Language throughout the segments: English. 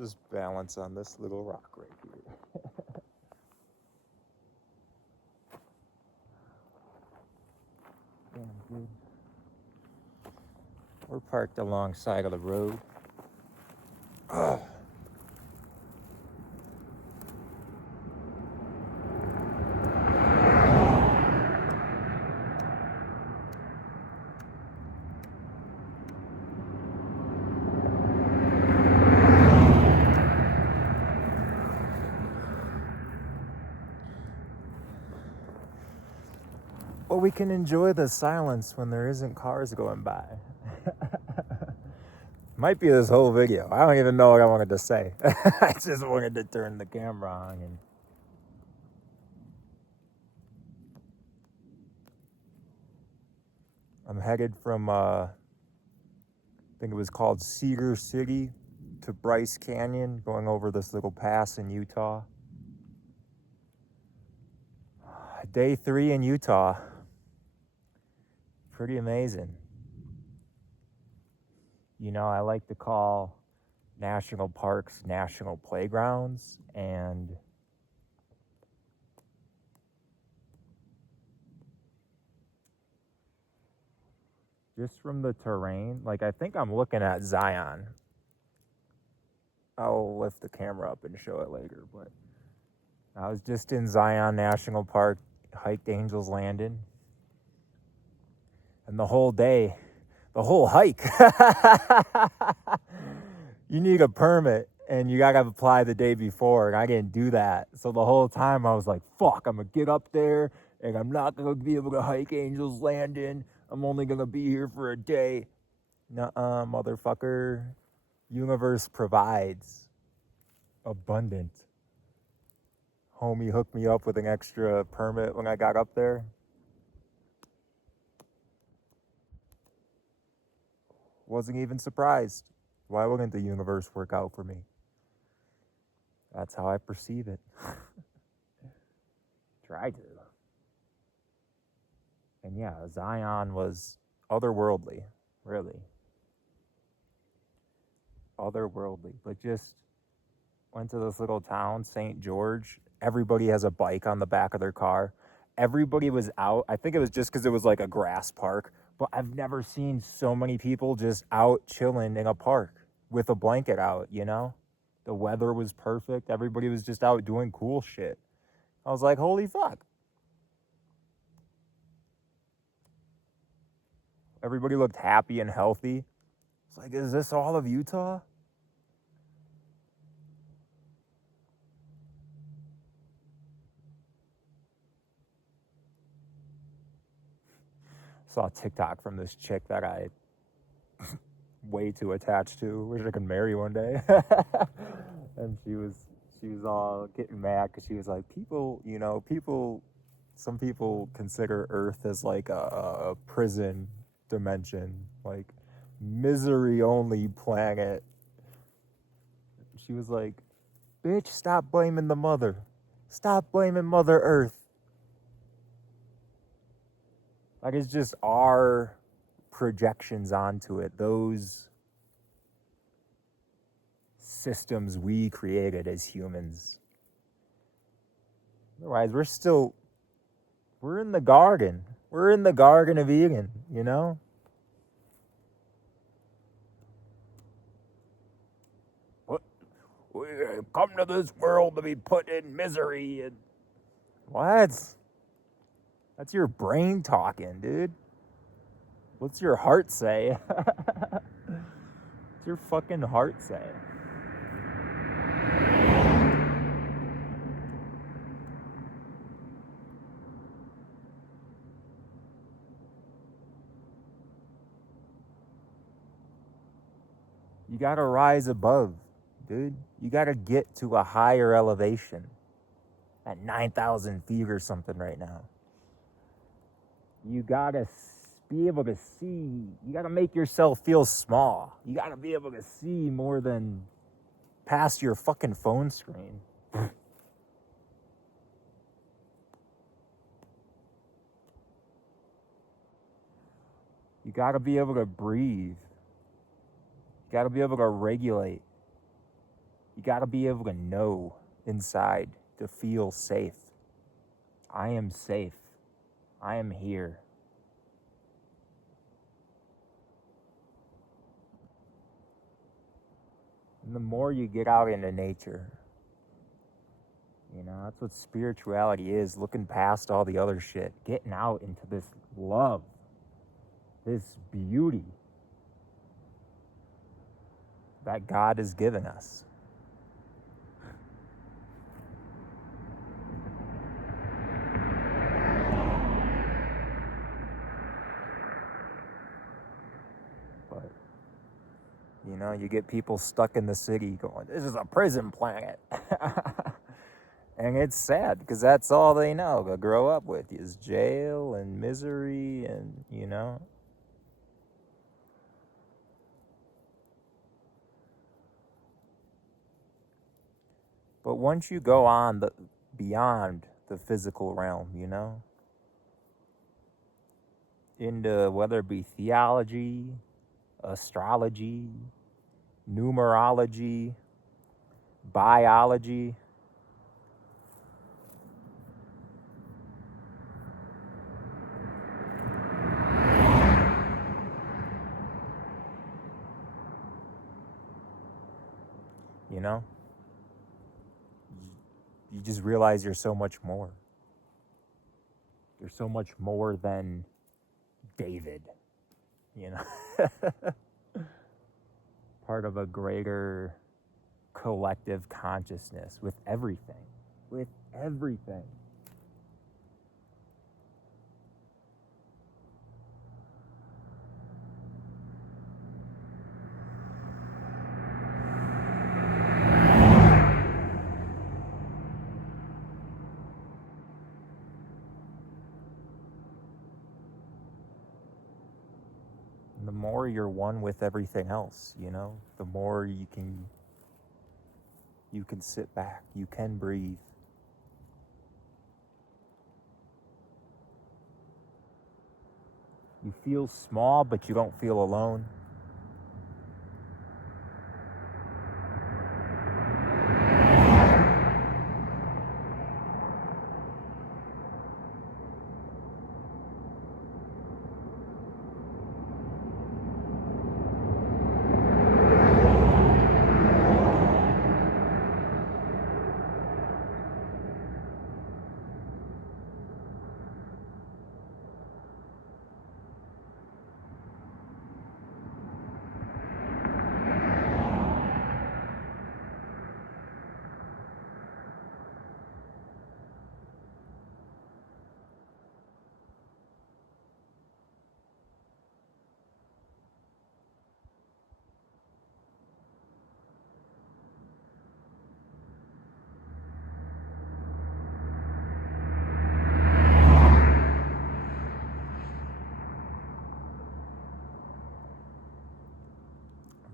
Just balance on this little rock right here. Damn, dude. We're parked alongside of the road. Ugh. Well, we can enjoy the silence when there isn't cars going by. Might be this whole video. I don't even know what I wanted to say. I just wanted to turn the camera on and I'm headed from I think it was called Cedar City to Bryce Canyon, going over this little pass in Utah. Day 3 in Utah. Pretty amazing. You know, I like to call national parks national playgrounds, and just from the terrain, like I think I'm looking at Zion. I'll lift the camera up and show it later, but I was just in Zion National Park, hiked Angel's Landing, and the whole day, the whole hike, you need a permit and you gotta apply the day before, and I didn't do that. So the whole time I was like, fuck, I'm gonna get up there and I'm not gonna be able to hike Angel's Landing. I'm only gonna be here for a day. Nuh-uh, motherfucker. Universe provides. Abundant. Homie hooked me up with an extra permit when I got up there. Wasn't even surprised. Why wouldn't the universe work out for me? That's how I perceive it. Try to. And yeah, Zion was otherworldly, really. Otherworldly. But just went to this little town, St. George. Everybody has a bike on the back of their car. Everybody was out. I think it was just because it was like a grass park. But I've never seen so many people just out chilling in a park with a blanket out, you know? The weather was perfect. Everybody was just out doing cool shit. I was like, holy fuck. Everybody looked happy and healthy. It's like, is this all of Utah? Saw a TikTok from this chick that I way too attached to. Wish I could marry one day. And she was all getting mad because she was like, some people consider Earth as like a prison dimension, like misery only planet. She was like, bitch, stop blaming the mother. Stop blaming Mother Earth. Like, it's just our projections onto it, those systems we created as humans. Otherwise, we're in the garden. We're in the Garden of Eden, you know? We come to this world to be put in misery. And what? That's your brain talking, dude. What's your heart say? What's your fucking heart say? You gotta rise above, dude. You gotta get to a higher elevation. At 9,000 feet or something right now. You gotta be able to see. You gotta make yourself feel small. You gotta be able to see more than past your fucking phone screen. You gotta be able to breathe. You gotta be able to regulate. You got to be able to know inside to feel safe. I am safe. I am here. And the more you get out into nature, that's what spirituality is, looking past all the other shit, getting out into this love, this beauty that God has given us. But, you get people stuck in the city going, this is a prison planet. And it's sad because that's all they know to grow up with is jail and misery and, But once you go on beyond the physical realm, into whether it be theology, astrology, numerology, biology, you just realize you're so much more. You're so much more than David, part of a greater collective consciousness with everything. With everything. And the more you're one with everything else, the more you can sit back, you can breathe. You feel small, but you don't feel alone.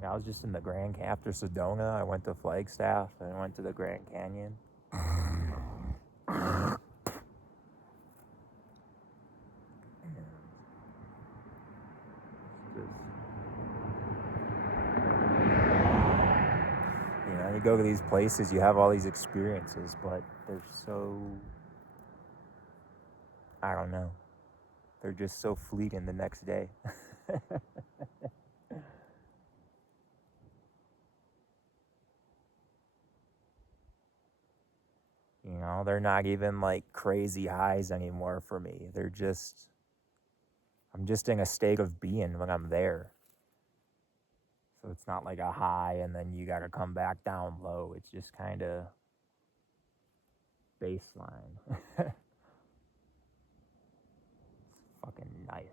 I was just in the Grand Canyon after Sedona. I went to Flagstaff and I went to the Grand Canyon. You go to these places, you have all these experiences, but they're so, I don't know, they're just so fleeting the next day. They're not even like crazy highs anymore for me. I'm just in a state of being when I'm there. So it's not like a high and then you got to come back down low. It's just kind of baseline. It's fucking nice.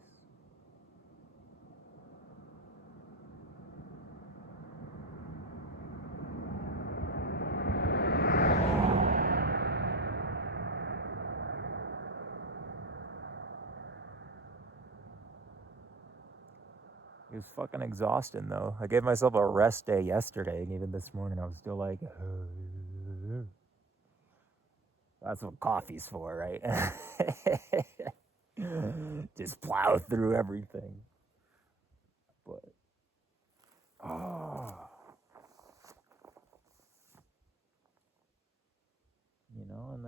It was fucking exhausting though. I gave myself a rest day yesterday, and even this morning I was still like, that's what coffee's for, right? Just plow through everything. But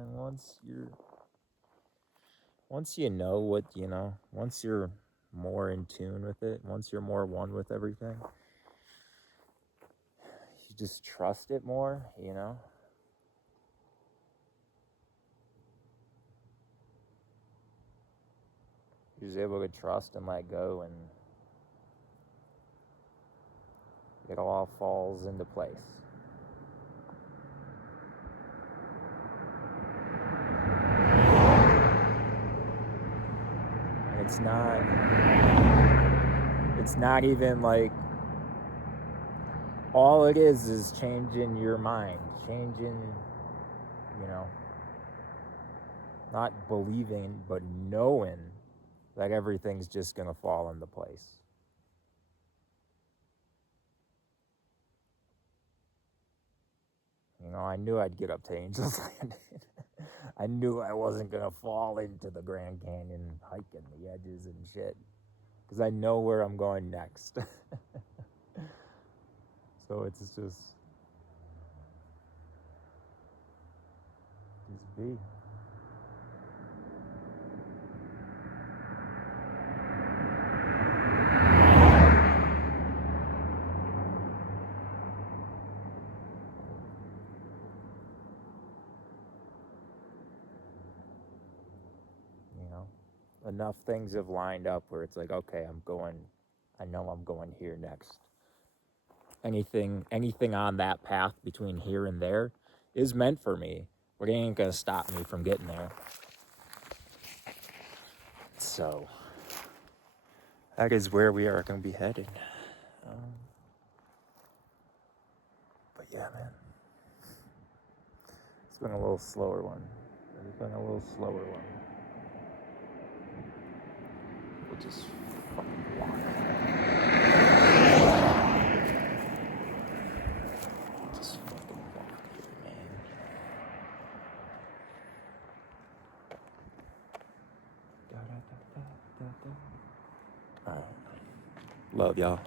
And once you know what, once you're more in tune with it, once you're more one with everything, you just trust it more, You're just able to trust and let go, and it all falls into place. It's not even like, all it is changing your mind, changing, not believing, but knowing that everything's just going to fall into place. I knew I'd get up to Angel's Landing. I knew I wasn't going to fall into the Grand Canyon hiking the edges and shit, because I know where I'm going next. So it's just be. Enough things have lined up where it's like, okay, I know I'm going here next. Anything on that path between here and there is meant for me, but it ain't gonna stop me from getting there. So that is where we are gonna be headed. But yeah, man, it's been a little slower one. We'll just fucking walk. Just fucking walk here, man. Alright. Love y'all.